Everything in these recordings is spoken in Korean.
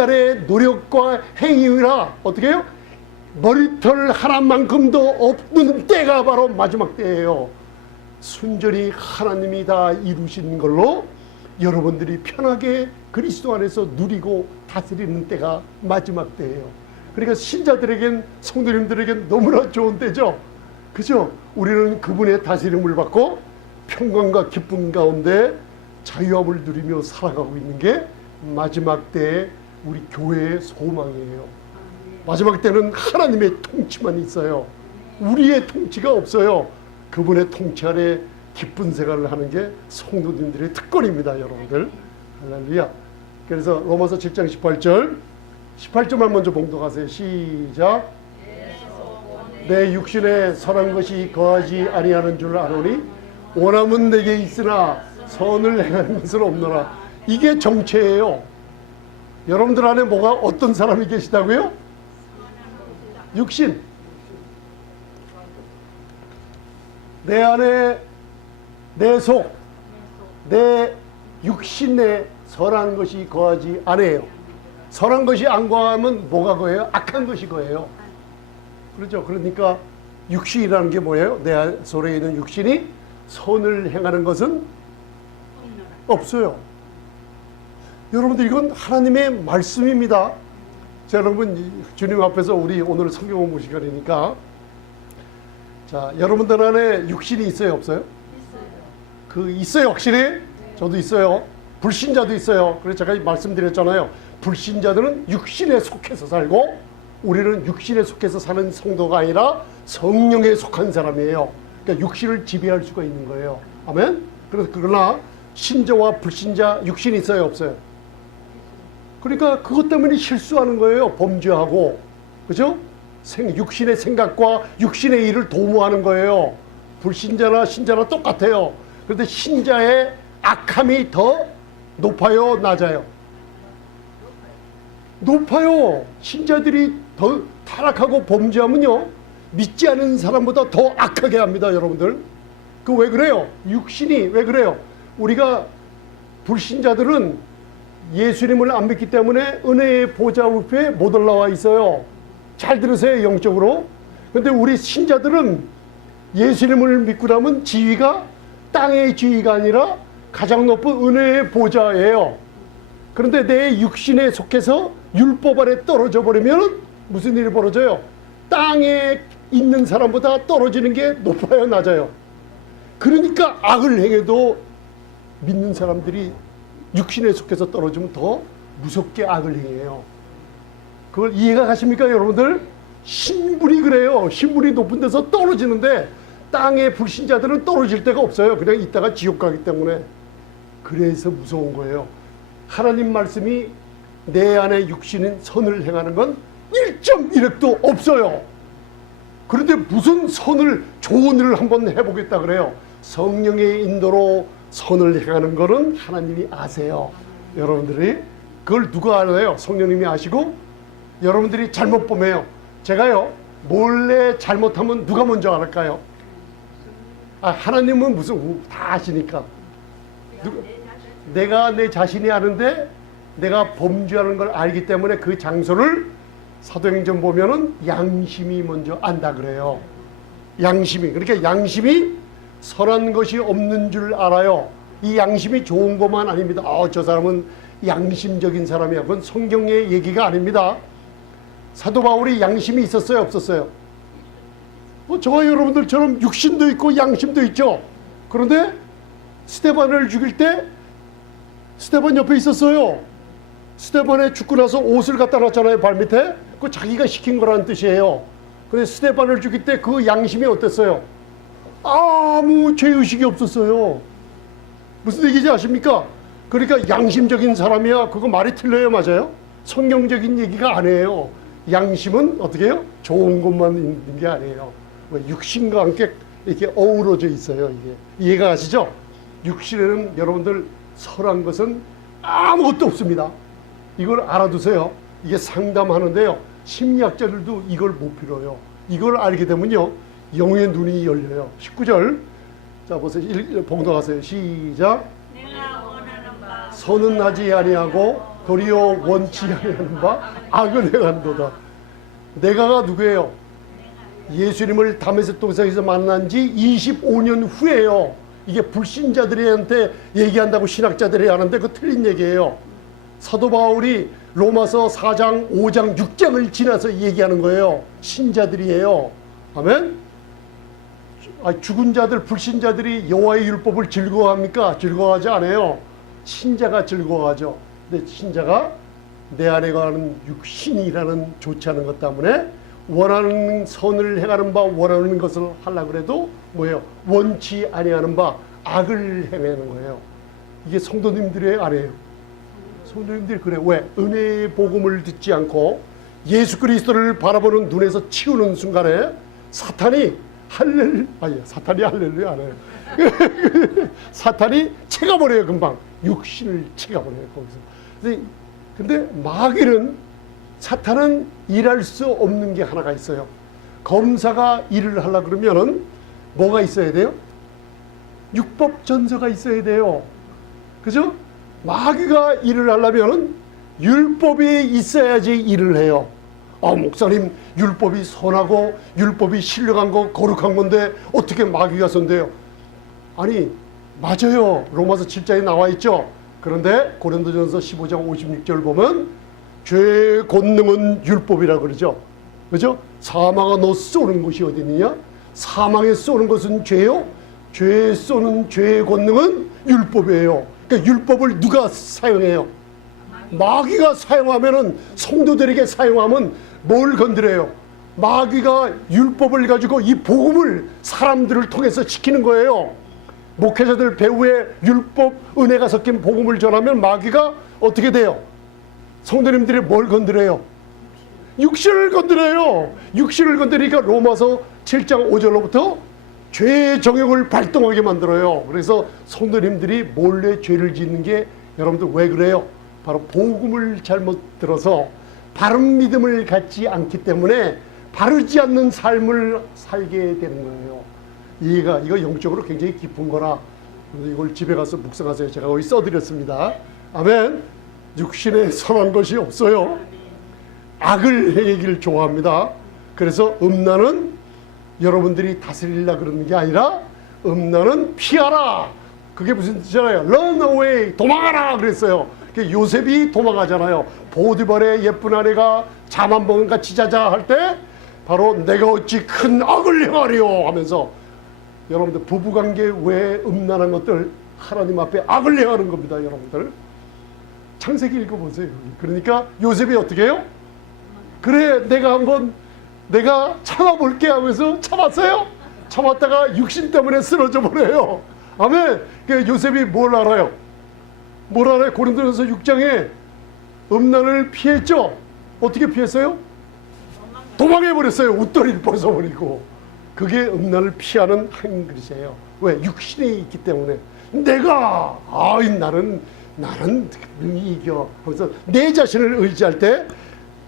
인간의 노력과 행위라 어떻게 해요? 머리털 하나만큼도 없는 때가 바로 마지막 때예요. 순전히 하나님이 다 이루신 걸로 여러분들이 편하게 그리스도 안에서 누리고 다스리는 때가 마지막 때예요. 그러니까 신자들에겐, 성도님들에겐 너무나 좋은 때죠. 그죠? 우리는 그분의 다스림을 받고 평강과 기쁨 가운데 자유함을 누리며 살아가고 있는 게 마지막 때의 우리 교회의 소망이에요. 마지막 때는 하나님의 통치만 있어요. 우리의 통치가 없어요. 그분의 통치 아래 기쁜 생활을 하는 게 성도님들의 특권입니다, 여러분들. 할렐루야. 그래서 로마서 7장 18절만 먼저 봉독하세요. 시작. 내 육신에 선한 것이 거하지 아니하는 줄 아노니 원함은 내게 있으나 선을 행하는 것은 없노라. 이게 정체예요. 여러분들 안에 뭐가 어떤 사람이 계시다고요? 육신. 내 안에 내 속, 내 육신에 선한 것이 거하지 않아요. 선한 것이 안 거하면 뭐가 거예요? 악한 것이 거예요. 그렇죠? 그러니까 육신이라는 게 뭐예요? 내 속에 있는 육신이 선을 행하는 것은 없어요. 여러분들 이건 하나님의 말씀입니다. 자, 여러분 주님 앞에서 우리 오늘 성경 공부 시간이니까 자, 여러분들 안에 육신이 있어요, 없어요? 있어요, 확실히? 저도 있어요. 불신자도 있어요. 그래서 제가 말씀드렸잖아요. 불신자들은 육신에 속해서 살고 우리는 육신에 속해서 사는 성도가 아니라 성령에 속한 사람이에요. 그러니까 육신을 지배할 수가 있는 거예요. 아멘? 그러나 신자와 불신자 육신이 있어요, 없어요? 그러니까 그것 때문에 실수하는 거예요. 범죄하고. 그죠? 육신의 생각과 육신의 일을 도모하는 거예요. 불신자나 신자나 똑같아요. 그런데 신자의 악함이 더 높아요, 낮아요? 높아요. 신자들이 더 타락하고 범죄하면요, 믿지 않은 사람보다 더 악하게 합니다, 여러분들. 그 왜 그래요? 육신이 왜 그래요? 우리가 불신자들은 예수님을 안 믿기 때문에 은혜의 보좌 옆에 못 올라와 있어요. 잘 들으세요, 영적으로. 근데 우리 신자들은 예수님을 믿고 나면 지위가 땅의 지위가 아니라 가장 높은 은혜의 보좌예요. 그런데 내 육신에 속해서 율법 아래 떨어져 버리면 무슨 일이 벌어져요? 땅에 있는 사람보다 떨어지는 게 높아요, 낮아요? 그러니까 악을 행해도 믿는 사람들이 육신에 속해서 떨어지면 더 무섭게 악을 행해요. 그걸 이해가 가십니까, 여러분들? 신분이 그래요. 신분이 높은 데서 떨어지는데 땅의 불신자들은 떨어질 데가 없어요. 그냥 있다가 지옥 가기 때문에. 그래서 무서운 거예요. 하나님 말씀이 내 안에 육신은 선을 행하는 건 1.1획도 없어요. 그런데 무슨 좋은 일을 한번 해보겠다 그래요. 성령의 인도로 선을 행하는 거는 하나님이 아세요. 여러분들이 그걸 누가 알아요? 성령님이 아시고 여러분들이 잘못 보면요, 제가요 몰래 잘못하면 누가 먼저 알을까요? 하나님은 무슨 다 아시니까. 내가 내 자신이 아는데 내가 범죄하는 걸 알기 때문에 그 장소를 사도행전 보면은 양심이 먼저 안다 그래요. 양심이. 그러니까 양심이 선한 것이 없는 줄 알아요. 이 양심이 좋은 것만 아닙니다. 저 사람은 양심적인 사람이야. 그건 성경의 얘기가 아닙니다. 사도 바울이 양심이 있었어요, 없었어요? 저와 여러분들처럼 육신도 있고 양심도 있죠. 그런데 스데반을 죽일 때 스데반 옆에 있었어요. 스데반에 죽고 나서 옷을 갖다 놨잖아요, 발밑에. 그거 자기가 시킨 거라는 뜻이에요. 그런데 스데반을 죽일 때 그 양심이 어땠어요? 아무 죄의식이 없었어요. 무슨 얘기인지 아십니까? 그러니까 양심적인 사람이야. 그거 말이 틀려요, 맞아요? 성경적인 얘기가 아니에요. 양심은 어떻게 해요? 좋은 것만 있는 게 아니에요. 육신과 함께 이렇게 어우러져 있어요. 이게 이해가 가시죠? 육신에는 여러분들 선한 것은 아무것도 없습니다. 이걸 알아두세요. 이게 상담하는데요, 심리학자들도 이걸 못 빌어요. 이걸 알게 되면요, 영의 눈이 열려요. 19절. 자, 보세요. 봉독하세요. 시작. 내가 원하는 바 선은 하지 아니하고 도리어 원치 아니하는 바 악을 행한도다. 내가가 누구예요? 예수님을 다메섹 동산에서 만난 지 25년 후에요. 이게 불신자들한테 얘기한다고 신학자들이 하는데 그 틀린 얘기예요. 사도 바울이 로마서 4장, 5장, 6장을 지나서 얘기하는 거예요. 신자들이에요. 아멘? 죽은 자들, 불신자들이 여호와의 율법을 즐거워합니까? 즐거워하지 않아요. 신자가 즐거워하죠. 근데 신자가 내 안에 가는 육신이라는 좋지 않은 것 때문에 원하는 선을 행하는 바 원하는 것을 하려고 해도 뭐예요? 원치 아니하는 바 악을 행하는 거예요. 이게 성도님들의 아래예요. 성도님들이 그래. 왜? 은혜의 복음을 듣지 않고 예수 그리스도를 바라보는 눈에서 치우는 순간에 사탄이 할렐루야 안 해요. 사탄이 채가버려요. 금방 육신을 채가버려요. 거기서. 근데 마귀는, 사탄은 일할 수 없는 게 하나가 있어요. 검사가 일을 하려고 그러면은 뭐가 있어야 돼요? 율법 전서가 있어야 돼요. 그죠? 마귀가 일을 하려면은 율법이 있어야지 일을 해요. 목사님, 율법이 선하고 율법이 신령한 거 거룩한 건데 어떻게 마귀가 선대요? 아니, 맞아요. 로마서 7장에 나와 있죠. 그런데 고린도전서 15장 56절 보면 죄의 권능은 율법이라고 그러죠. 그죠? 사망아 너 쏘는 곳이 어디 있느냐? 사망에 쏘는 것은 죄요. 죄에 쏘는 죄의 권능은 율법이에요. 그러니까 율법을 누가 사용해요? 마귀가 사용하면은, 성도들에게 사용하면 뭘 건드려요? 마귀가 율법을 가지고 이 복음을 사람들을 통해서 시키는 거예요. 목회자들 배후에 율법 은혜가 섞인 복음을 전하면 마귀가 어떻게 돼요? 성도님들이 뭘 건드려요? 육신을 건드려요. 육신을 건드리니까 로마서 7장 5절로부터 죄의 정욕을 발동하게 만들어요. 그래서 성도님들이 몰래 죄를 짓는 게, 여러분들 왜 그래요? 바로 복음을 잘못 들어서 바른 믿음을 갖지 않기 때문에 바르지 않는 삶을 살게 되는 거예요. 이거 영적으로 굉장히 깊은 거라 이걸 집에 가서 묵상하세요. 제가 거기 써드렸습니다. 아멘. 육신에 선한 것이 없어요. 악을 행하기를 좋아합니다. 그래서 음란은 여러분들이 다스리려 그러는 게 아니라 음란은 피하라. 그게 무슨 뜻이잖아요. Run away, 도망가라 그랬어요. 요셉이 도망가잖아요. 보디발의 예쁜 아내가 잠 한 번 같이 자자 할 때 바로 내가 어찌 큰 악을 행하리요 하면서, 여러분들 부부관계 외에 음란한 것들 하나님 앞에 악을 행하는 겁니다. 여러분들 창세기 읽어보세요. 그러니까 요셉이 어떻게 해요? 그래, 내가 참아볼게 하면서 참았어요. 참았다가 육신 때문에 쓰러져 버려요. 아멘. 요셉이 뭘 알아요? 고린도전서 6장에 음란을 피했죠. 어떻게 피했어요? 도망해버렸어요. 웃더리를 벗어버리고. 그게 음란을 피하는 한 그릇이에요. 왜? 육신이 있기 때문에. 나는 이겨. 그래서 내 자신을 의지할 때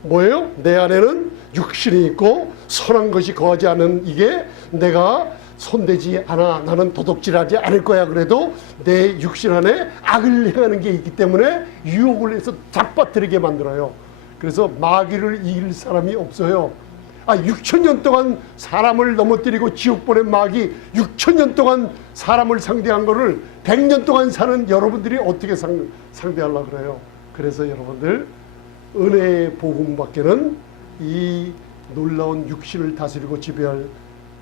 뭐예요? 내 안에는 육신이 있고 선한 것이 거하지 않은, 이게 내가 손대지 않아, 나는 도둑질하지 않을 거야. 그래도 내 육신 안에 악을 행하는 게 있기 때문에 유혹을 해서 잡아뜨리게 만들어요. 그래서 마귀를 이길 사람이 없어요. 6,000년 동안 사람을 넘어뜨리고 지옥 보낸 마귀, 6,000년 동안 사람을 상대한 거를 100년 동안 사는 여러분들이 어떻게 상대하려고 그래요? 그래서 여러분들, 은혜의 복음밖에는 이 놀라운 육신을 다스리고 지배할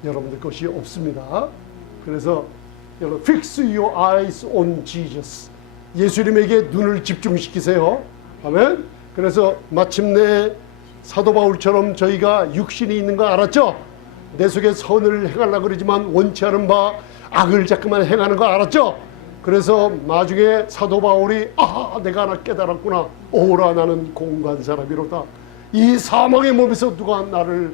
여러분들 것이 없습니다. 그래서 여러분, fix your eyes on Jesus. 예수님에게 눈을 집중시키세요. 아멘. 그래서 마침내 사도 바울처럼 저희가 육신이 있는 거 알았죠? 내 속에 선을 행하려고 그러지만 원치 않은 바 악을 자꾸만 행하는 거 알았죠? 그래서 나중에 사도 바울이 내가 하나 깨달았구나. 오라 나는 공고한 사람이로다. 이 사망의 몸에서 누가 나를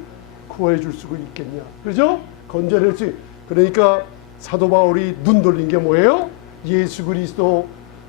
구해 줄 수 있겠냐. 그죠? 건져낼 수. 그러니까 사도 바울이 눈 돌린 게 뭐예요? 예수 그리스도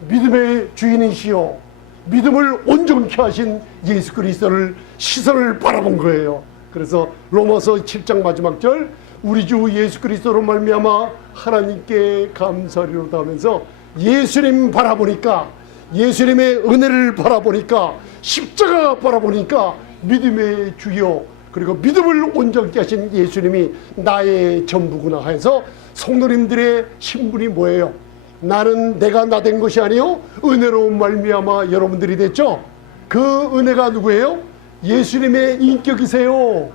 믿음의 주인이시요 믿음을 온전케 하신 예수 그리스도를 시선을 바라본 거예요. 그래서 로마서 7장 마지막 절, 우리 주 예수 그리스도로 말미암아 하나님께 감사리로다 하면서 예수님 바라보니까 예수님의 은혜를 바라보니까, 십자가 바라보니까 믿음의 주여, 그리고 믿음을 온전케 하신 예수님이 나의 전부구나 해서 성도님들의 신분이 뭐예요? 나는 내가 나 된 것이 아니요 은혜로 말미암아 여러분들이 됐죠. 그 은혜가 누구예요? 예수님의 인격이세요.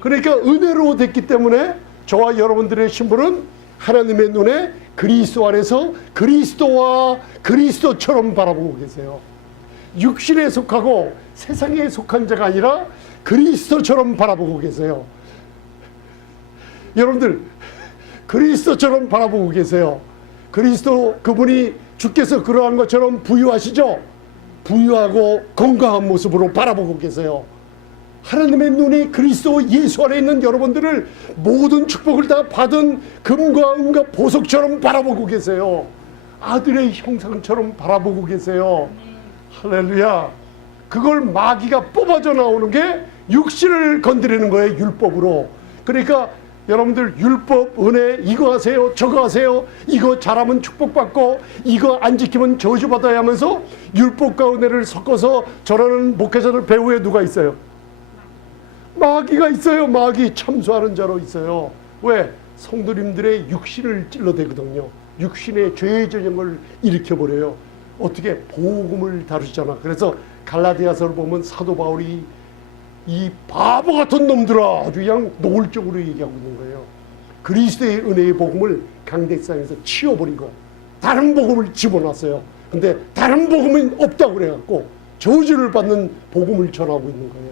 그러니까 은혜로 됐기 때문에 저와 여러분들의 신분은 하나님의 눈에 그리스도 안에서 그리스도와 그리스도처럼 바라보고 계세요. 육신에 속하고 세상에 속한 자가 아니라 그리스도처럼 바라보고 계세요. 여러분들 그리스도처럼 바라보고 계세요. 그리스도, 그분이 주께서 그러한 것처럼 부유하시죠? 부유하고 건강한 모습으로 바라보고 계세요. 하나님의 눈이 그리스도 예수 안에 있는 여러분들을 모든 축복을 다 받은 금과 은과 보석처럼 바라보고 계세요. 아들의 형상처럼 바라보고 계세요. 할렐루야. 그걸 마귀가 뽑아져 나오는 게 육신을 건드리는 거예요. 율법으로. 그러니까 여러분들 율법, 은혜, 이거 하세요, 저거 하세요, 이거 잘하면 축복받고 이거 안 지키면 저주받아야 하면서 율법과 은혜를 섞어서 저라는 목회자들 배후에 누가 있어요? 마귀가 있어요. 마귀 참수하는 자로 있어요. 왜? 성도님들의 육신을 찔러대거든요. 육신의 죄의 전형을 일으켜버려요. 어떻게? 복음을 다루시잖아. 그래서 갈라디아서를 보면 사도 바울이 이 바보 같은 놈들아 아주 그냥 노골적으로 얘기하고 있는 거예요. 그리스도의 은혜의 복음을 강대상에서 치워버리고 다른 복음을 집어넣었어요. 근데 다른 복음은 없다고 그래갖고 저주를 받는 복음을 전하고 있는 거예요.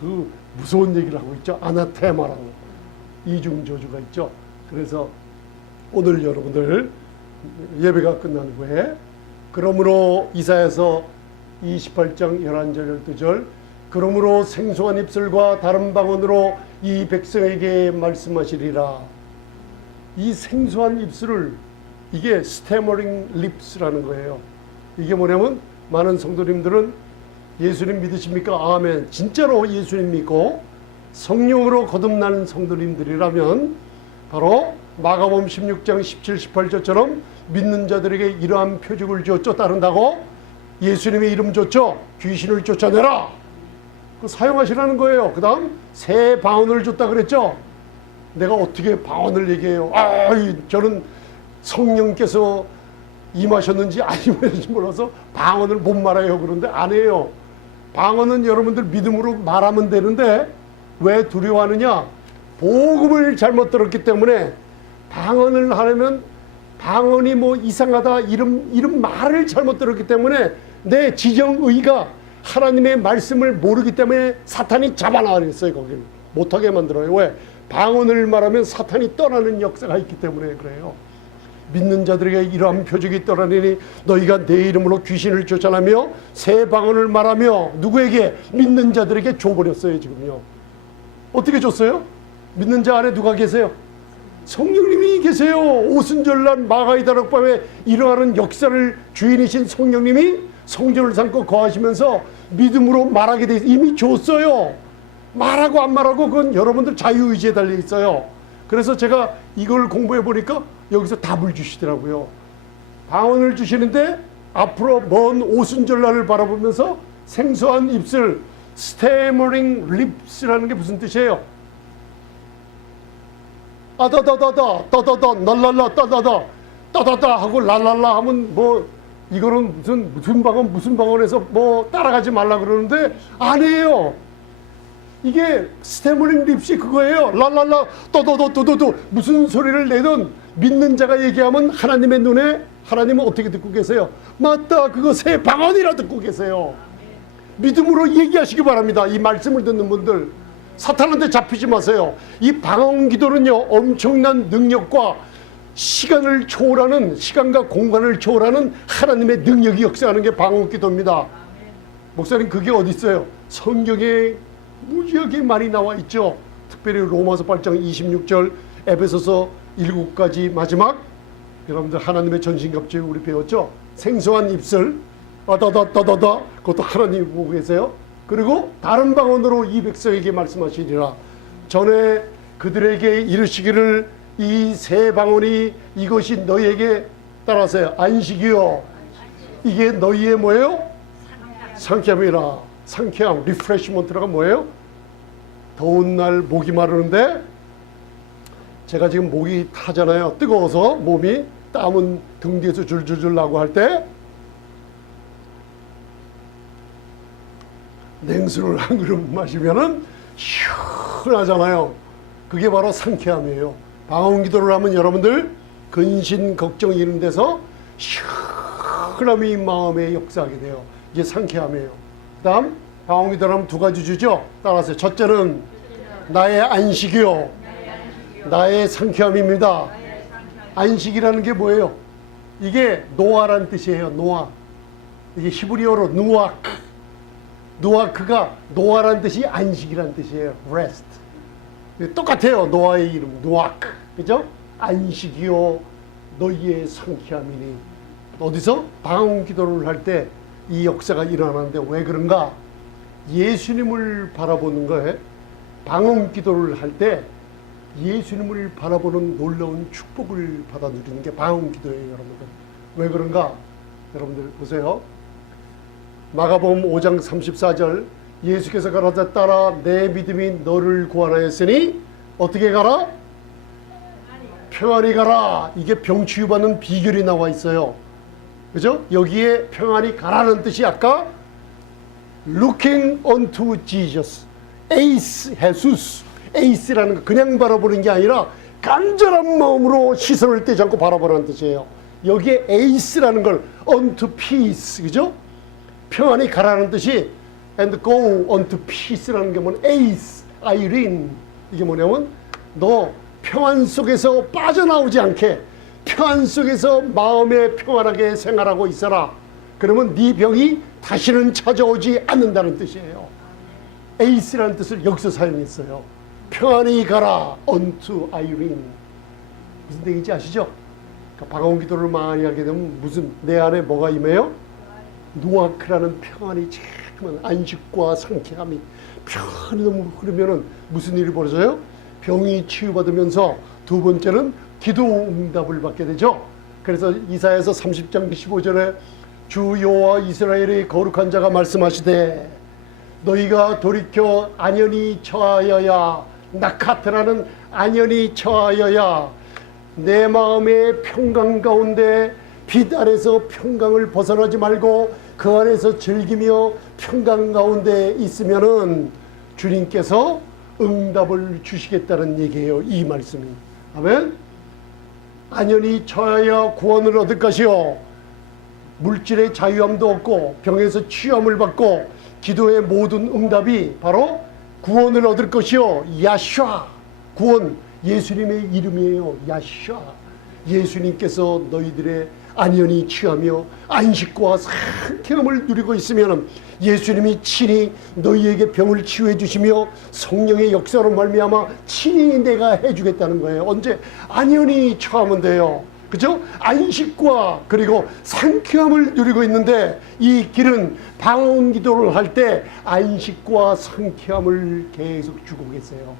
그 무서운 얘기를 하고 있죠. 아나테마라고 이중 저주가 있죠. 그래서 오늘 여러분들 예배가 끝난 후에 그러므로 이사야서 28장 11절 12절 그러므로 생소한 입술과 다른 방언으로 이 백성에게 말씀하시리라. 이 생소한 입술을 이게 스태머링 립스라는 거예요. 이게 뭐냐면 많은 성도님들은 예수님 믿으십니까? 아멘. 진짜로 예수님 믿고 성령으로 거듭나는 성도님들이라면 바로 마가복음 16장 17, 18절처럼 믿는 자들에게 이러한 표적을 주었죠. 따른다고 예수님의 이름 줬죠. 귀신을 쫓아내라. 그 사용하시라는 거예요. 그 다음 새 방언을 줬다 그랬죠. 내가 어떻게 방언을 얘기해요? 저는 성령께서 임하셨는지 안 임하셨는지 몰라서 방언을 못 말해요. 그런데 안 해요. 방언은 여러분들 믿음으로 말하면 되는데 왜 두려워하느냐? 복음을 잘못 들었기 때문에 방언을 하려면 방언이 뭐 이상하다 이런 말을 잘못 들었기 때문에 내 지정의가 하나님의 말씀을 모르기 때문에 사탄이 잡아나가겠어요. 거기를 못하게 만들어요. 왜? 방언을 말하면 사탄이 떠나는 역사가 있기 때문에 그래요. 믿는 자들에게 이러한 표적이 떠나니 너희가 내 이름으로 귀신을 쫓아내며 새 방언을 말하며 누구에게? 믿는 자들에게 줘버렸어요. 지금요. 어떻게 줬어요? 믿는 자 안에 누가 계세요? 성령님이 계세요. 오순절날 마가의 다락방에 일어나는 역사를 주인이신 성령님이 성전을 삼고 거하시면서 믿음으로 말하게 돼 이미 줬어요. 말하고 안 말하고 그건 여러분들 자유의지에 달려 있어요. 그래서 제가 이걸 공부해 보니까 여기서 답을 주시더라고요. 방언을 주시는데 앞으로 먼 오순절날을 바라보면서 생소한 입술 스태머링 립스라는 게 무슨 뜻이에요? 아다다다다 따다다 날랄라 따다다 따다다 하고 랄랄라 하면 뭐 이거는 무슨 방언에서 뭐 따라가지 말라 그러는데 아니에요. 이게 스태머링 립시 그거예요. 랄랄라 떠도도 무슨 소리를 내든 믿는 자가 얘기하면 하나님의 눈에 하나님은 어떻게 듣고 계세요? 맞다, 그거 새 방언이라 듣고 계세요. 믿음으로 얘기하시기 바랍니다. 이 말씀을 듣는 분들 사탄한테 잡히지 마세요. 이 방언 기도는요 엄청난 능력과 시간을 초월하는, 시간과 공간을 초월하는 하나님의 능력이 역사하는 게 방언 기도입니다. 목사님 그게 어디 있어요? 성경에 무지하게 많이 나와 있죠. 특별히 로마서 8장 26절, 에베소서 7가지 마지막 여러분들 하나님의 전신갑주에 우리 배웠죠. 생소한 입술 아다다다다다 그것도 하나님 보고 계세요. 그리고 다른 방언으로 이 백성에게 말씀하시리라. 전에 그들에게 이르시기를 이 새 방언이 이것이 너희에게 따라서요 안식이요 이게 너희의 뭐예요? 상쾌함이라. 상쾌함, 리프레시먼트가 뭐예요? 더운 날 목이 마르는데 제가 지금 목이 타잖아요. 뜨거워서 몸이 땀은 등 뒤에서 줄줄줄 나고 할 때 냉수를 한 그릇 마시면은 시원하잖아요. 그게 바로 상쾌함이에요. 방언 기도를 하면 여러분들 근심 걱정 이런 데서 시원함이 마음에 역사하게 돼요. 이게 상쾌함이에요. 그 다음 방언 기도를 하면 두 가지 주죠. 따라서 첫째는 나의 안식이요, 나의 상쾌함입니다. 안식이라는 게 뭐예요? 이게 노아란 뜻이에요. 노아. 이게 히브리어로 누아크. 누아크가 노아란 뜻이 안식이란 뜻이에요. rest. 똑같아요. 노아의 이름 누아크. 그죠? 안식이요 너희의 상쾌함이니. 어디서? 방언 기도를 할 때 이 역사가 일어나는데 왜 그런가? 예수님을 바라보는 거에 방언 기도를 할 때 예수님을 바라보는 놀라운 축복을 받아 누리는 게 방언 기도예요, 여러분들. 왜 그런가? 여러분들 보세요. 마가복음 5장 34절 예수께서 가라사 따라 내 믿음이 너를 구원하였으니 어떻게 가라? 평안히 가라. 이게 병 치유받는 비결이 나와 있어요. 그죠? 여기에 평안히 가라는 뜻이 아까 looking unto Jesus, 에이스, 헤수스, 에이스라는 거 그냥 바라보는 게 아니라 간절한 마음으로 시선을 떼지 않고 바라보라는 뜻이에요. 여기에 에이스라는 걸 unto peace, 그죠? 평안히 가라는 뜻이 and go unto peace라는 게 뭐냐? 에이스, 아이린. 이게 뭐냐면 너 평안 속에서 빠져나오지 않게 평안 속에서 마음에 평안하게 생활하고 있어라. 그러면 네 병이 다시는 찾아오지 않는다는 뜻이에요. 에이스라는 뜻을 여기서 사용했어요. 평안히 가라 unto Irene. 무슨 얘기인지 아시죠? 그러니까 방언 기도를 많이 하게 되면 무슨 내 안에 뭐가 임해요? 누아크라는 평안이 자꾸만 안식과 상쾌함이 평안히 너무 흐르면은 무슨 일이 벌어져요? 병이 치유받으면서 두 번째는 기도 응답을 받게 되죠. 그래서 이사야서 30장 15절에 주 여호와 이스라엘의 거룩한 자가 말씀하시되 너희가 돌이켜 안연히 처하여야, 나카트라는 안연히 처하여야 내 마음의 평강 가운데 빛 아래서 평강을 벗어나지 말고 그 안에서 즐기며 평강 가운데 있으면은 주님께서 응답을 주시겠다는 얘기예요. 이 말씀이. 아멘. 안연히 처하여 구원을 얻을 것이요, 물질의 자유함도 얻고 병에서 치유함을 받고 기도의 모든 응답이 바로 구원을 얻을 것이요, 야슈아. 구원 예수님의 이름이에요. 야슈아. 예수님께서 너희들의 안연히 취하며 안식과 상쾌함을 누리고 있으면 예수님이 친히 너희에게 병을 치유해 주시며 성령의 역사로 말미암아 친히 내가 해주겠다는 거예요. 언제? 안연히 처하면 돼요. 그죠? 안식과 그리고 상쾌함을 누리고 있는데 이 길은 방언 기도를 할 때 안식과 상쾌함을 계속 주고 계세요.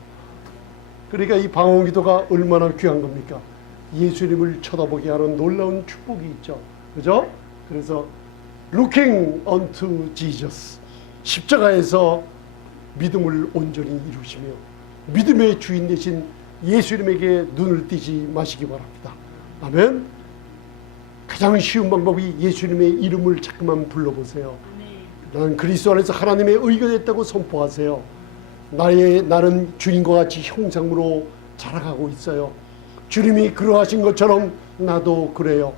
그러니까 이 방언 기도가 얼마나 귀한 겁니까? 예수님을 쳐다보게 하는 놀라운 축복이 있죠. 그죠? 그래서 looking unto Jesus, 십자가에서 믿음을 온전히 이루시며 믿음의 주인 되신 예수님에게 눈을 띄지 마시기 바랍니다. 아멘. 가장 쉬운 방법이 예수님의 이름을 자꾸만 불러보세요. 나는 그리스도 안에서 하나님의 의가 됐다고 선포하세요. 나는 주님과 같이 형상으로 자라가고 있어요. 주님이 그러하신 것처럼 나도 그래요.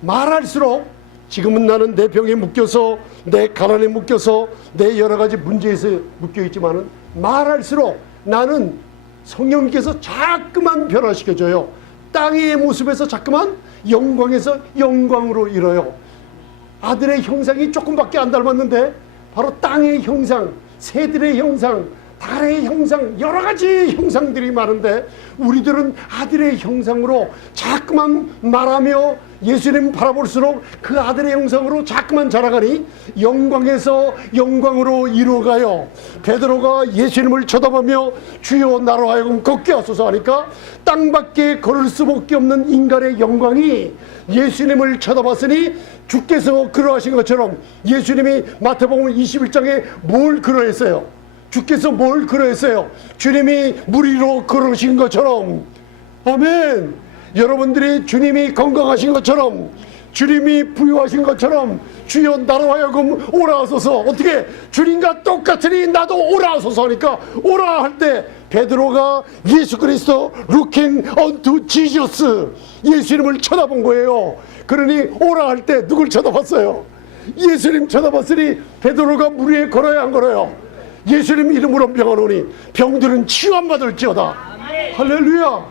말할수록 지금은 나는 내 병에 묶여서 내 가난에 묶여서 내 여러 가지 문제에서 묶여 있지만은 말할수록 나는 성령께서 자꾸만 변화시켜줘요. 땅의 모습에서 자꾸만 영광에서 영광으로 이뤄요. 아들의 형상이 조금밖에 안 닮았는데 바로 땅의 형상, 새들의 형상, 다 아래의 형상, 여러 가지 형상들이 많은데 우리들은 아들의 형상으로 자꾸만 말하며 예수님 바라볼수록 그 아들의 형상으로 자꾸만 자라가니 영광에서 영광으로 이루어가요. 베드로가 예수님을 쳐다보며 주여 나로 하여금 걷게 하소서 하니까 땅밖에 걸을 수밖에 없는 인간의 영광이 예수님을 쳐다봤으니 주께서 그러하신 것처럼 예수님이 마태복음 21장에 뭘 그러했어요? 주께서 뭘 그러했어요? 주님이 물 위로 걸으신 것처럼, 아멘. 여러분들이 주님이 건강하신 것처럼, 주님이 부유하신 것처럼 주여 나로 하여금 오라 하소서. 어떻게? 주님과 똑같으니 나도 오라 하소서 하니까 오라 할 때 베드로가 예수 그리스도 looking unto Jesus, 예수님을 쳐다본 거예요. 그러니 오라 할 때 누굴 쳐다봤어요? 예수님 쳐다봤으니 베드로가 물 위에 걸어야 안 걸어요? 예수님 이름으로 명하노니 병들은 치유 안 받을지어다. 할렐루야.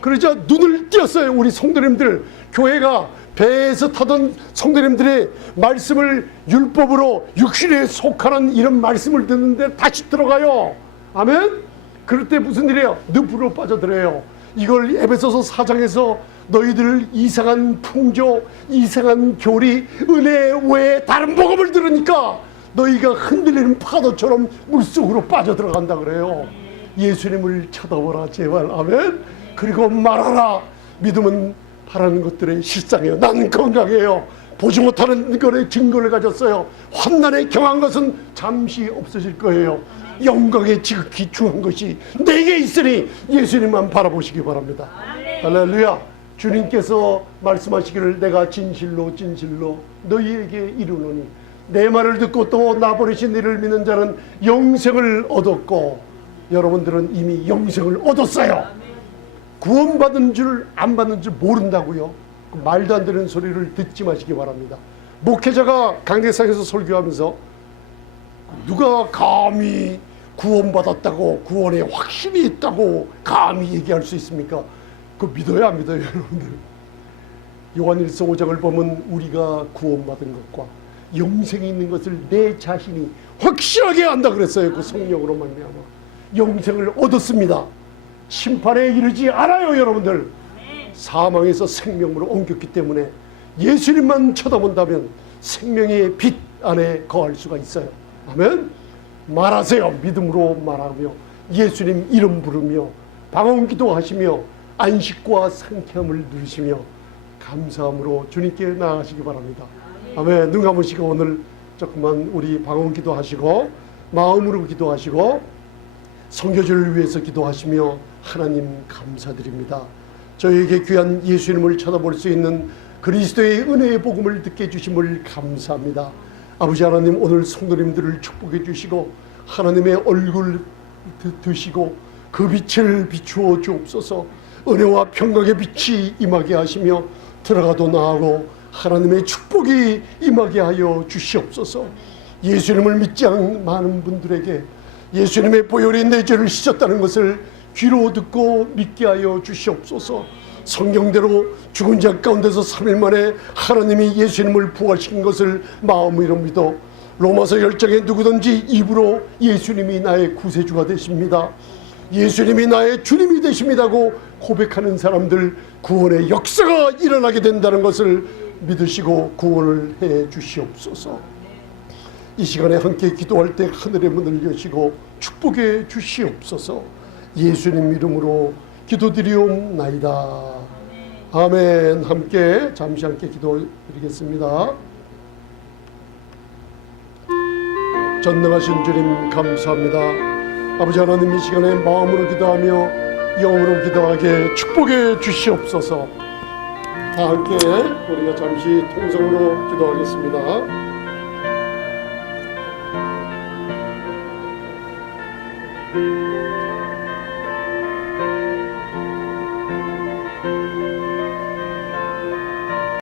그러자 눈을 띄었어요. 우리 성도님들, 교회가 배에서 타던 성도님들의 말씀을 율법으로 육신에 속하는 이런 말씀을 듣는데 다시 들어가요. 아멘. 그럴 때 무슨 일이에요? 늪으로 빠져들어요. 이걸 에베소서 4장에서 너희들 이상한 풍조, 이상한 교리, 은혜 외에 다른 복음을 들으니까 너희가 흔들리는 파도처럼 물속으로 빠져들어간다 그래요. 예수님을 쳐다보라 제발. 아멘. 그리고 말하라. 믿음은 바라는 것들의 실상이에요. 나는 건강해요. 보지 못하는 것의 증거를 가졌어요. 환난에 경한 것은 잠시 없어질 거예요. 영광의 지극히 중한 것이 내게 있으니 예수님만 바라보시기 바랍니다. 할렐루야. 주님께서 말씀하시기를 내가 진실로 진실로 너희에게 이르노니 내 말을 듣고 또 나 보내신 이를 믿는 자는 영생을 얻었고, 여러분들은 이미 영생을 얻었어요. 구원받은 줄 안 받는 줄 모른다고요? 말도 안 되는 소리를 듣지 마시기 바랍니다. 목회자가 강대상에서 설교하면서 누가 감히 구원받았다고, 구원에 확신이 있다고 감히 얘기할 수 있습니까? 그거 믿어야 안 믿어요, 여러분들? 요한일서 5장을 보면 우리가 구원받은 것과 영생이 있는 것을 내 자신이 확실하게 안다 그랬어요. 그 성령으로 말미암아 영생을 얻었습니다. 심판에 이르지 않아요, 여러분들. 사망에서 생명으로 옮겼기 때문에 예수님만 쳐다본다면 생명의 빛 안에 거할 수가 있어요. 아멘. 말하세요. 믿음으로 말하며 예수님 이름 부르며 방언기도 하시며 안식과 상쾌함을 누리시며 감사함으로 주님께 나아가시기 바랍니다. 아멘. 눈 감으시고 오늘 조금만 우리 방언기도 하시고 마음으로 기도하시고 선교지를 위해서 기도하시며 하나님 감사드립니다. 저희에게 귀한 예수님을 쳐다볼 수 있는 그리스도의 은혜의 복음을 듣게 해주심을 감사합니다. 아버지 하나님, 오늘 성도님들을 축복해 주시고 하나님의 얼굴 드시고 그 빛을 비추어 주옵소서. 은혜와 평강의 빛이 임하게 하시며 들어가도 나가고 하나님의 축복이 임하게 하여 주시옵소서. 예수님을 믿지 않은 많은 분들에게 예수님의 보혈이 내 죄를 씻었다는 것을 귀로 듣고 믿게 하여 주시옵소서. 성경대로 죽은 자 가운데서 3일 만에 하나님이 예수님을 부활시킨 것을 마음으로 믿어 로마서 10장에 누구든지 입으로 예수님이 나의 구세주가 되십니다, 예수님이 나의 주님이 되십니다고 고백하는 사람들 구원의 역사가 일어나게 된다는 것을 믿으시고 구원을 해 주시옵소서. 이 시간에 함께 기도할 때 하늘의 문을 여시고 축복해 주시옵소서. 예수님 이름으로 기도드리옵나이다. 아멘. 함께 잠시 함께 기도드리겠습니다. 전능하신 주님 감사합니다. 아버지 하나님, 이 시간에 마음으로 기도하며 영으로 기도하게 축복해 주시옵소서. 다 함께 우리가 잠시 통성으로 기도하겠습니다.